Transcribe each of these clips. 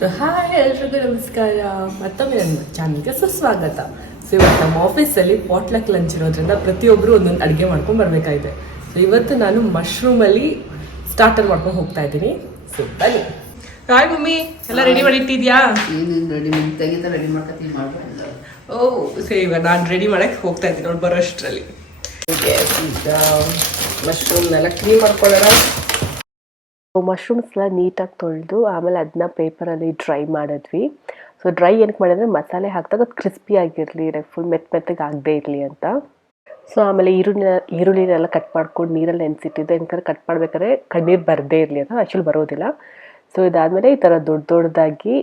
So hi ಎಲ್ರಿಗೂ ನಮಸ್ಕಾರ, ಮತ್ತೊಮ್ಮೆ ನನ್ನ ಚಾನಲ್ಗೆ ಸುಸ್ವಾಗತ. ಸೊ ಇವತ್ತು ನಮ್ಮ ಆಫೀಸಲ್ಲಿ ಪಾಟ್ಲಕ್ ಲಂಚ್ ಇರೋದ್ರಿಂದ ಪ್ರತಿಯೊಬ್ಬರು ಒಂದೊಂದು ಅಡುಗೆ ಮಾಡ್ಕೊಂಡು ಬರಬೇಕಾಗಿದೆ. ಸೊ ಇವತ್ತು ನಾನು ಮಶ್ರೂಮಲ್ಲಿ ಸ್ಟಾರ್ಟರ್ ಮಾಡ್ಕೊಂಡು ಹೋಗ್ತಾ ಇದ್ದೀನಿ. ಸೊ ಬನ್ನಿ. ಹಾಯ್ ಮಮ್ಮಿ, ಎಲ್ಲ ರೆಡಿ ಮಾಡಿ ಇಟ್ಟಿದ್ಯಾ? ರೆಡಿ ಮಾಡ್ಕೊತೀನಿ ಮಾಡ್ಬೋದು. ಸೊ ಇವಾಗ ನಾನು ರೆಡಿ ಮಾಡಕ್ಕೆ ಹೋಗ್ತಾ ಇದ್ದೀನಿ ನೋಡಿ ಬರೋಷ್ಟರಲ್ಲಿ. ಈಗ ಮಶ್ರೂಮ್ನೆಲ್ಲ ಕ್ಲೀನ್ ಮಾಡ್ಕೊಳ್ಳೋಣ. ಮಶ್ರೂಮ್ಸ್ನ ನೀಟಾಗಿ ತೊಳೆದು ಆಮೇಲೆ ಅದನ್ನ ಪೇಪರಲ್ಲಿ ಡ್ರೈ ಮಾಡಿದ್ವಿ. ಸೊ ಡ್ರೈ ಏನಕ್ಕೆ ಮಾಡಿದ್ರೆ ಮಸಾಲೆ ಹಾಕಿದಾಗ ಅದು ಕ್ರಿಸ್ಪಿ ಆಗಿರಲಿ, ಫುಲ್ ಮೆತ್ತಗೆ ಆಗದೆ ಇರಲಿ ಅಂತ. ಸೊ ಆಮೇಲೆ ಈರುಳ್ಳಿನೆಲ್ಲ ಕಟ್ ಮಾಡ್ಕೊಂಡು ನೀರಲ್ಲಿ ನೆನೆಸಿಟ್ಟಿದ್ದೆ. ಏನಕ್ಕೆ ಕಟ್ ಮಾಡ್ಬೇಕಾದ್ರೆ ಕಣ್ಣೀರು ಬರದೇ ಇರಲಿ ಅಂತ, ಆ್ಯಕ್ಚುಲಿ ಬರೋದಿಲ್ಲ. ಸೊ ಇದಾದಮೇಲೆ ಈ ಥರ ದೊಡ್ಡದಾಗಿ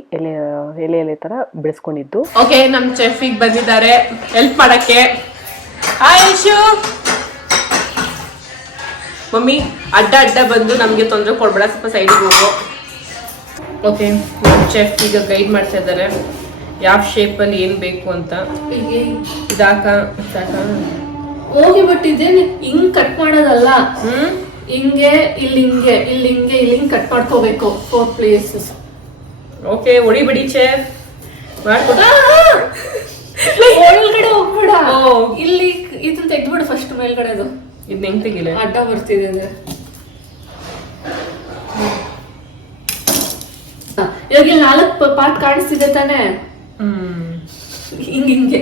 ಎಲೆ ಥರ ಬಿಡಿಸ್ಕೊಂಡಿದ್ದು. ಓಕೆ, ನಮ್ಮ ಚೆಫಿಗೆ ಬಂದಿದ್ದಾರೆ ಹೆಲ್ಪ್ ಮಾಡೋಕ್ಕೆ. ಹಾಯ್ ಐಶು. ಮಮ್ಮಿ ಅಡ್ಡ ಬಂದು ನಮಗೆ ತೊಂದರೆ ಕೊಡ್ಬೇಡ, ಸ್ವಲ್ಪ ಸೈಡಿಗೆ ಹೋಗು. ಓಕೆ, ನಮ್ಮ ಚೆಫ್ ಈಗ ಗೈಡ್ ಮಾಡ್ತಾ ಇದ್ದಾರೆ ಯಾವ ಶೇಪಲ್ಲಿ ಏನು ಬೇಕು ಅಂತ. ಇದಾಕ ಹೋಗಿ ಬಿಟ್ಟಿದ್ದೇನೆ. ಹಿಂಗ್ ಕಟ್ ಮಾಡೋದಲ್ಲ, ಹಿಂಗೆ ಇಲ್ಲಿ ಹಿಂಗೆ ಕಟ್ ಮಾಡ್ಕೋಬೇಕು 4 ಪ್ಲೇಸಸ್. ಓಕೆ, ಹೊಡಿಬಿಡಿ ಚೆಫ್, ಮಾಡ್ಕೊಡ. ಒಳಗಡೆ ಹೋಗ್ಬೇಡ, ಇಲ್ಲಿ ಇದನ್ನ ತೆಗ್ದ್ಬಿಡು ಫಸ್ಟ್ ಮೇಲ್ಗಡೆದು. ಇದನ್ನ ಹೆಂಗ್ ತೆಗಿಲ್ಲ, ಅಡ್ಡ ಬರ್ತಿದೆ ಅಂದ್ರೆ. ಇವಾಗ ಇಲ್ಲಿ 4 ಪಾರ್ಟ್ ಕಾಣಿಸ್ತಿದೆ ತಾನೆ, ಹಿಂಗೆ.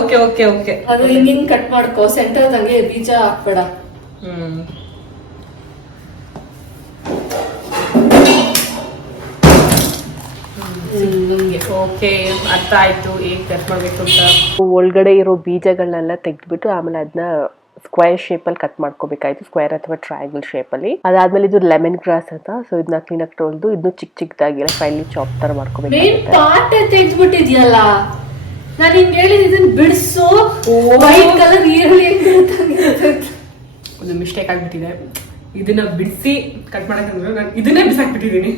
ಓಕೆ ಓಕೆ ಓಕೆ, ಅದು ಹಿಂಗ್ ಕಟ್ ಮಾಡ್ಕೋ. ಸೆಂಟರ್ ದಂಗೆ ಬೀಜ ಹಾಕ್ಬೇಡ. ಓಕೆ, ಅರ್ಥ ಆಯ್ತು ಹೇಗೆ ಕಟ್ ಮಾಡ್ಬೇಕು ಅಂತ. ಒಳಗಡೆ ಇರೋ ಬೀಜಗಳನ್ನೆಲ್ಲ ತೆಗೆದ್ಬಿಟ್ಟು ಆಮೇಲೆ ಅದನ್ನ ಸ್ಕ್ವೇರ್ ಶೇಪಲ್ಲಿ ಕಟ್ ಮಾಡ್ಕೋಬೇಕಾಯ್ತು, ಸ್ಕ್ವೇರ್ ಅಥವಾ ಟ್ರಯಾಂಗಲ್ ಶೇಪಲ್ಲಿ. ಅದಾದ್ಮೇಲೆ ಇದು ಲೆಮನ್ ಗ್ರಾಸ್ ಅಂತ. ಸೊ ಇದನ್ನ ಕ್ಲೀನಾಗಿ ತೊಳೆದು ಇದನ್ನು ಚಿಕ್ಕದಾಗಿ ಫೈನಲಿ ಚಾಪ್ ತರ ಮಾಡ್ಕೋಬೇಕು. ತೆಗೆದ್ಬಿಟ್ಟಿದ್ಯಲ್ಲ, ನಾನು ಹಿಂಗ್ ಹೇಳಿದ ಇದನ್ನ ಬಿಡಿಸು. ವೈಟ್ ಕಲರ್ ಈರುಳ್ಳಿ ಒಂದು ಮಿಸ್ಟೇಕ್ ಆಗ್ಬಿಟ್ಟಿದೆ. ಇದನ್ನ ಬಿಡಿಸಿ ಕಟ್ ಮಾಡಕ್ಕಂದ್ರೆ ನಾನು ಇದನ್ನೇ ಬಿಸಾಕ್ಬಿಟ್ಟಿದ್ದೀನಿ.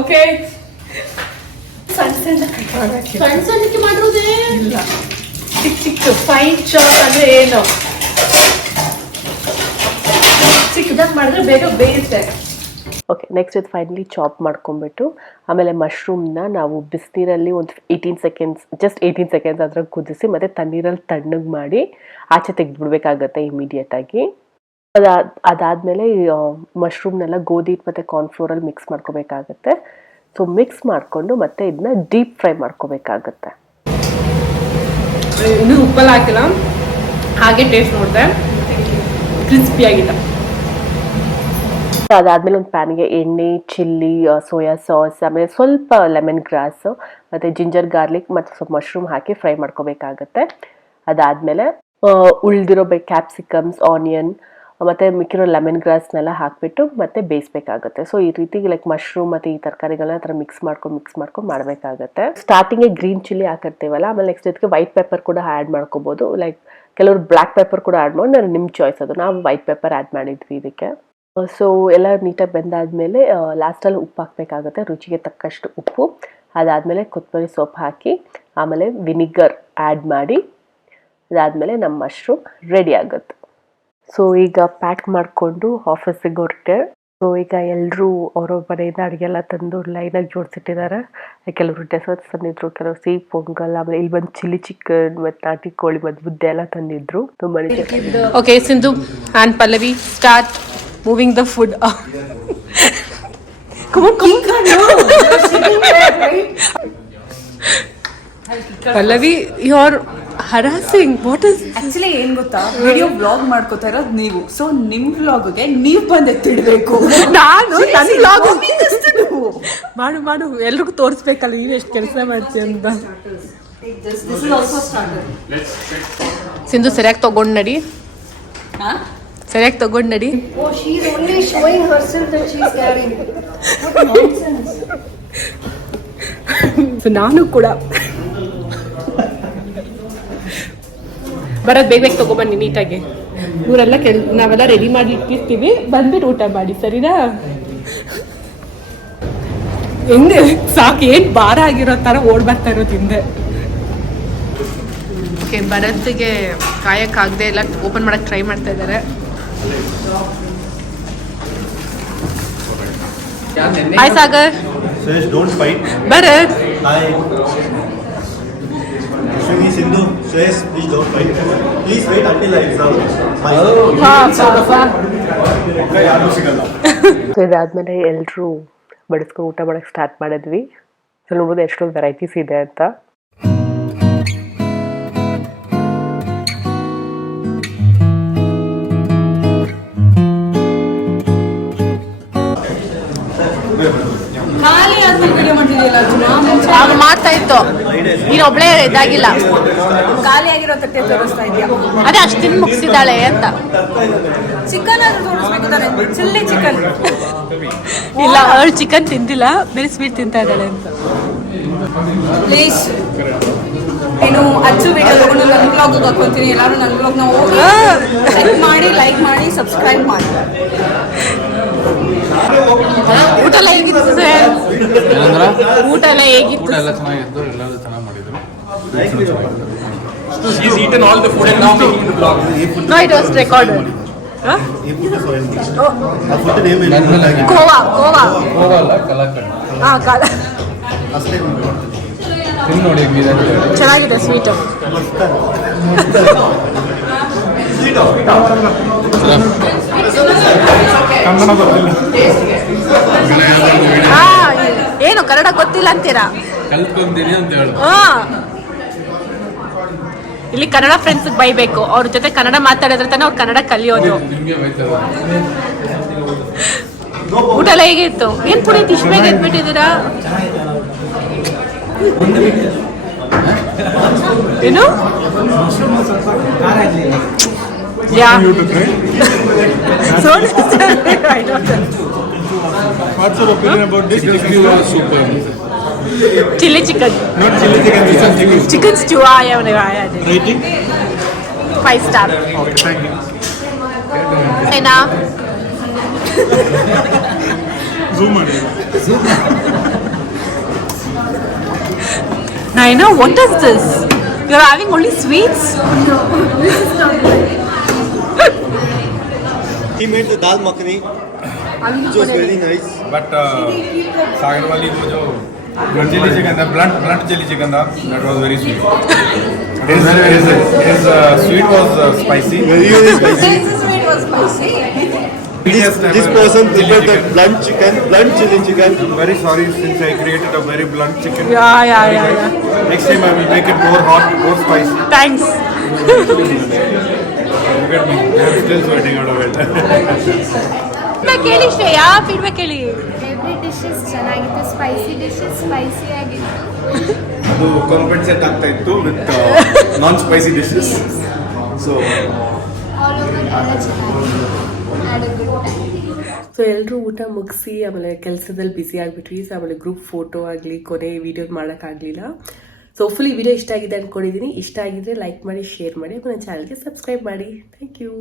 ಓಕೆ, ಸಣ್ಣಕ್ಕೆ ಮಾಡೋದೇ ಇಲ್ಲ, ಚಿಕ್ಕ ಫೈನ್ ಚಾಪ್ ಅಂದ್ರೆ ಏನು, ಚಿಕ್ಕದಾಗಿ ಮಾಡಿದ್ರೆ ಬೇಗ ಬೇಯುತ್ತೆ. ಓಕೆ, ನೆಕ್ಸ್ಟ್ ಇದು ಫೈನಲಿ ಚಾಪ್ ಮಾಡ್ಕೊಂಡ್ಬಿಟ್ಟು ಆಮೇಲೆ ಮಶ್ರೂಮ್ನ ನಾವು ಬಿಸಿನೀರಲ್ಲಿ ಒಂದು 18 ಸೆಕೆಂಡ್ಸ್, ಜಸ್ಟ್ 18 ಸೆಕೆಂಡ್ಸ್ ಅದ್ರಾಗ ಕುದಿಸಿ ಮತ್ತೆ ತಣ್ಣೀರಲ್ಲಿ ತಣ್ಣಗೆ ಮಾಡಿ ಆಚೆ ತೆಗೆದ್ಬಿಡ್ಬೇಕಾಗತ್ತೆ ಇಮಿಡಿಯೇಟಾಗಿ. ಅದಾದಮೇಲೆ ಮಶ್ರೂಮ್ನೆಲ್ಲ ಗೋಧಿ ಹಿಟ್ಟು ಮತ್ತು ಕಾರ್ನ್ಫ್ಲೋರಲ್ಲಿ ಮಿಕ್ಸ್ ಮಾಡ್ಕೋಬೇಕಾಗತ್ತೆ. ಸೊ ಮಿಕ್ಸ್ ಮಾಡಿಕೊಂಡು ಮತ್ತೆ ಇದನ್ನ ಡೀಪ್ ಫ್ರೈ ಮಾಡ್ಕೋಬೇಕಾಗತ್ತೆ. ಇನ್ನೂ ಉಪ್ಪೆಲ್ಲ ಹಾಕಿಲ್ಲ, ಹಾಗೆ ಟೇಸ್ಟ್ ನೋಡಿದೆ, ಕ್ರಿಸ್ಪಿ ಆಗಿದೆ. ಅದಾದಮೇಲೆ ಒಂದು ಪ್ಯಾನ್ಗೆ ಎಣ್ಣೆ, ಚಿಲ್ಲಿ, ಸೋಯಾ ಸಾಸ್, ಆಮೇಲೆ ಸ್ವಲ್ಪ ಲೆಮನ್ ಗ್ರಾಸ್ ಮತ್ತು ಜಿಂಜರ್ ಗಾರ್ಲಿಕ್ ಮತ್ತು ಸ್ವಲ್ಪ ಮಶ್ರೂಮ್ ಹಾಕಿ ಫ್ರೈ ಮಾಡ್ಕೋಬೇಕಾಗತ್ತೆ. ಅದಾದಮೇಲೆ ಉಳಿದಿರೋ ಕ್ಯಾಪ್ಸಿಕಮ್ಸ್, ಆನಿಯನ್ ಮತ್ತು ಮಿಕ್ಕಿರೋ ಲೆಮನ್ ಗ್ರಾಸ್ನೆಲ್ಲ ಹಾಕಿಬಿಟ್ಟು ಮತ್ತೆ ಬೇಯಿಸ್ಬೇಕಾಗತ್ತೆ. ಸೊ ಈ ರೀತಿ ಲೈಕ್ ಮಶ್ರೂಮ್ ಮತ್ತು ಈ ತರಕಾರಿಗಳನ್ನ ಥರ ಮಿಕ್ಸ್ ಮಾಡ್ಕೊಂಡು ಮಾಡಬೇಕಾಗತ್ತೆ. ಸ್ಟಾರ್ಟಿಂಗ್ಗೆ ಗ್ರೀನ್ ಚಿಲ್ಲಿ ಹಾಕಿರ್ತೀವಲ್ಲ, ಆಮೇಲೆ ನೆಕ್ಸ್ಟ್ ಇದಕ್ಕೆ ವೈಟ್ ಪೆಪ್ಪರ್ ಕೂಡ ಆ್ಯಡ್ ಮಾಡ್ಕೋಬೋದು. ಲೈಕ್ ಕೆಲವರು ಬ್ಲ್ಯಾಕ್ ಪೆಪ್ಪರ್ ಕೂಡ ಆ್ಯಡ್ ಮಾಡಿ, ನಾನು ನಿಮ್ಮ ಚಾಯ್ಸ್ ಅದು. ನಾವು ವೈಟ್ ಪೆಪ್ಪರ್ ಆ್ಯಡ್ ಮಾಡಿದ್ವಿ ಇದಕ್ಕೆ. ಸೊ ಎಲ್ಲ ನೀಟಾಗಿ ಬೆಂದಾದಮೇಲೆ ಲಾಸ್ಟಲ್ಲಿ ಉಪ್ಪು ಹಾಕಬೇಕಾಗುತ್ತೆ, ರುಚಿಗೆ ತಕ್ಕಷ್ಟು ಉಪ್ಪು. ಅದಾದಮೇಲೆ ಕೊತ್ತಂಬರಿ ಸೊಪ್ಪು ಹಾಕಿ ಆಮೇಲೆ ವಿನಿಗರ್ ಆ್ಯಡ್ ಮಾಡಿ ಅದಾದಮೇಲೆ ನಮ್ಮ ಮಶ್ರೂಮ್ ರೆಡಿ ಆಗುತ್ತೆ. ಸೊ ಈಗ ಪ್ಯಾಕ್ ಮಾಡಿಕೊಂಡು ಆಫೀಸಿಗೆ ಹೊರಟೆ. ಸೊ ಈಗ ಎಲ್ಲರೂ ಅವ್ರವ್ರ ಮನೆಯಿಂದ ಅಡುಗೆ ಎಲ್ಲ ತಂದು ಲೈನಾಗಿ ಜೋಡಿಸಿಟ್ಟಿದ್ದಾರೆ. ಕೆಲವರು ಡೆಸರ್ಟ್ಸ್ ತಂದಿದ್ರು, ಕೆಲವರು ಸಿಹಿ ಪೊಂಗಲ್, ಆಮೇಲೆ ಇಲ್ಲಿ ಬಂದು ಚಿಲ್ಲಿ ಚಿಕನ್ ಮತ್ತು ನಾಟಿ ಕೋಳಿ ಮತ್ತು ಮುದ್ದೆ ಎಲ್ಲ ತಂದಿದ್ರು. ತುಂಬಾ okay, Sindhu and Pallavi start moving the food. Pallavi, you are harassing. What is actually ಏನ್ ಗೊತ್ತಾ, ವಿಡಿಯೋ ಬ್ಲಾಗ್ ಮಾಡ್ಕೋತಾ ಇರೋದು ನೀವು. ಸೊ ನಿಮ್ ಬ್ಲಾಗ್ಗೆ ನೀವು ಬಂದು ಎತ್ತಿಡ್ಬೇಕು. ನಾನು ನನ್ನ ಬ್ಲಾಗ್ ಮಾಡು ಎಲ್ರಿಗೂ ತೋರಿಸ್ಬೇಕಲ್ಲ ನೀನು ಎಷ್ಟು ಕೆಲಸ ಮಾಡ್ತೀಯ ಅಂತ. ಸಿಂಧು ಸರಿಯಾಗಿ ತಗೊಂಡು ನಡಿ, ಸರಿಯಾಗಿ ತಗೊಂಡು ನಡಿ. ನಾನು ಕೂಡ ಬರೋದು ಬೇಗ ತಗೊಬನ್ನಿ ನೀಟಾಗಿ. ಇವರೆಲ್ಲ ನಾವೆಲ್ಲ ರೆಡಿ ಮಾಡಿ ಇಟ್ಟಿರ್ತೀವಿ, ಬಂದ್ಬಿಟ್ಟು ಊಟ ಮಾಡಿ, ಸರಿನಾ? ಹಿಂದೆ ಸಾಕು, ಏನು ಭಾರ ಆಗಿರೋ ಥರ ಓಡ್ ಬರ್ತಾ ಇರೋದು ಹಿಂದೆ. ಓಕೆ, ಭರತ್ಗೆ ಕಾಯಕ್ಕಾಗದೆ ಎಲ್ಲ ಓಪನ್ ಮಾಡಕ್ಕೆ ಟ್ರೈ ಮಾಡ್ತಾ ಇದ್ದಾರೆ. Hi Sagar. Suresh, don't fight. Bharat Hi. Shri Sindhu, Suresh, please don't fight. Please wait until I exam. ಯಾರು ಸಿಗಲ್ಲ. ಸೊ ಇದಾದ್ಮೇಲೆ ಎಲ್ಲರೂ ಬಡಿಸ್ಕೊಂಡು ಊಟ ಮಾಡೋಕ್ಕೆ ಸ್ಟಾರ್ಟ್ ಮಾಡಿದ್ವಿ. ಸೊ ನೋಡೋದು ಎಷ್ಟೊಂದು ವೆರೈಟೀಸ್ ಇದೆ ಅಂತ. ಖಾಲಿ ಆದ್ಮೇಲೆ ವಿಡಿಯೋ ಮಾಡ್ತಿದ್ದಿಲ್ಲ ಅವ್ನು ಮಾಡ್ತಾ ಇತ್ತು, ನೀನು ಒಬ್ಳೇ ಇದಾಗಿಲ್ಲ. ಖಾಲಿ ಆಗಿರೋ ತಟ್ಟೆ ತೋರಿಸ್ತಾ ಇದೆಯಾ? ಅದೇ ಅಷ್ಟು ತಿಂದು ಮುಗಿಸಿದಾಳೆ ಅಂತ. ಚಿಕನ್ ಆದ್ರೂ ತೋರಿಸ್ಬೇಕು ತಾನೆ, ಚಿಲ್ಲಿ ಚಿಕನ್. ಇಲ್ಲ, ಅವಳು ಚಿಕನ್ ತಿಂದಿಲ್ಲ, ಬೇರೆ ಸ್ವೀಟ್ ತಿಂತಾ ಇದ್ದಾಳೆ ಅಂತ. ಪ್ಲೀಸ್ ಏನು ಅಚ್ಚು ವಿಡಿಯೋ ತಗೊಂಡು ನನ್ನ ಬ್ಲಾಗ್ ಹಾಕೋತೀನಿ. ಎಲ್ಲರೂ ನನ್ನ ಬ್ಲಾಗ್ನ ಹೋಗಿ ಚೆಕ್ ಮಾಡಿ, ಲೈಕ್ ಮಾಡಿ, ಸಬ್ಸ್ಕ್ರೈಬ್ ಮಾಡಿ. ಊಟ ಎಲ್ಲ ಹೇಗಿತ್ತು ಸರ್? ಊಟ ಎಲ್ಲ ಹೇಗಿತ್ತು? ಎಲ್ಲ ಚೆನ್ನಾಗಿತ್ತು, ಎಲ್ಲರೂ ಚೆನ್ನಾಗಿ ಮಾಡಿದ್ರು. She's eaten all the food and now making the vlog. No, it was recorded. ಈ ಫುಡ್ ಸಾಯಿಲ್ ಆ ಫುಡ್ ನೇಮ್ ಏನು? ಗೋವಾ ಹೋಗಲ್ಲ ಕಲಾಕಂಡ್ ಕಾಲ ಅಷ್ಟೇ ತಿಂದು ನೋಡಿ ಹೇಗಿದೆ ಅಂತ ಹೇಳಿ. ಚೆನ್ನಾಗಿದೆ ಸ್ವೀಟು. ಕನ್ನಡ ಗೊತ್ತಿಲ್ಲ, ಏನು ಕನ್ನಡ ಗೊತ್ತಿಲ್ಲ ಅಂತೀರಾ? ಕಲ್ತ್ಕೊಂತೀನಿ ಅಂತ ಹೇಳು. ಇಲ್ಲಿ ಕನ್ನಡ ಫ್ರೆಂಡ್ಸ್ ಬೈಬೇಕು, ಅವ್ರ ಜೊತೆ ಕನ್ನಡ ಮಾತಾಡಿದ್ರೆ ತಾನೆ ಅವ್ರು ಕನ್ನಡ ಕಲಿಯೋದು. ನಿಮಗೆ ಬೈತಾರೆ. ಊಟ ಎಲ್ಲ ಹೇಗಿತ್ತು? ಏನ್ ಪುನೀತ್ ಇಷ್ಟು ಬೇಗ ಎದ್ಬಿಟ್ಟಿದ್ದೀರಾ? ಏನು ಯಾ What's your opinion about this? This was super. Chilli chicken, Not chili chicken, this is chicken. Chicken stew Rating? 5 star. Okay, thank you. ಏನಾ Zoom ಮಾಡಿ. Naina, what is this? You're having only sweets? He made the dal makhani, which was very nice. But सागर वाली वो जो chilli chicken था, blunt chilli chicken था, that was very sweet. His sweet was spicy. Very spicy. It was spicy. This person prepared that blunt chili chicken. I'm very sorry since I created a very blunt chicken. Yeah. Next time I will make it more hot, more spicy. Thanks. Look at me, I'm still sweating out of it. Feedback ಹೇಳಿ Shreya, feedback ಹೇಳಿ. Every dishes ಚೆನ್ನಾಗಿತ್ತು, spicy dishes spicy ಆಗಿತ್ತು. ಅದು compensate ಆಗ್ತಾ ಇತ್ತು with non spicy dishes. So all over ಎಲ್ಲ ಚೆನ್ನಾಗಿತ್ತು. Had a good time. So ಎಲ್ಲರೂ ಊಟ ಮುಗಿಸಿ ಆಮೇಲೆ ಕೆಲಸದಲ್ಲಿ ಬ್ಯುಸಿ ಆಗಿಬಿಟ್ವಿ. ಸೊ ಆಮೇಲೆ ಗ್ರೂಪ್ ಫೋಟೋ ಆಗಲಿ ಕೊನೆ ವಿಡಿಯೋ ಮಾಡೋಕ್ಕಾಗಲಿಲ್ಲ. ಸೊ ಫುಲ್ ಈ ವಿಡಿಯೋ ಇಷ್ಟ ಆಗಿದೆ ಅಂದ್ಕೊಂಡಿದ್ದೀನಿ. ಇಷ್ಟ ಆಗಿದ್ರೆ ಲೈಕ್ ಮಾಡಿ, ಶೇರ್ ಮಾಡಿ, ನನ್ನ ಚಾನಲ್ಗೆ ಸಬ್ಸ್ಕ್ರೈಬ್ ಮಾಡಿ. Thank you.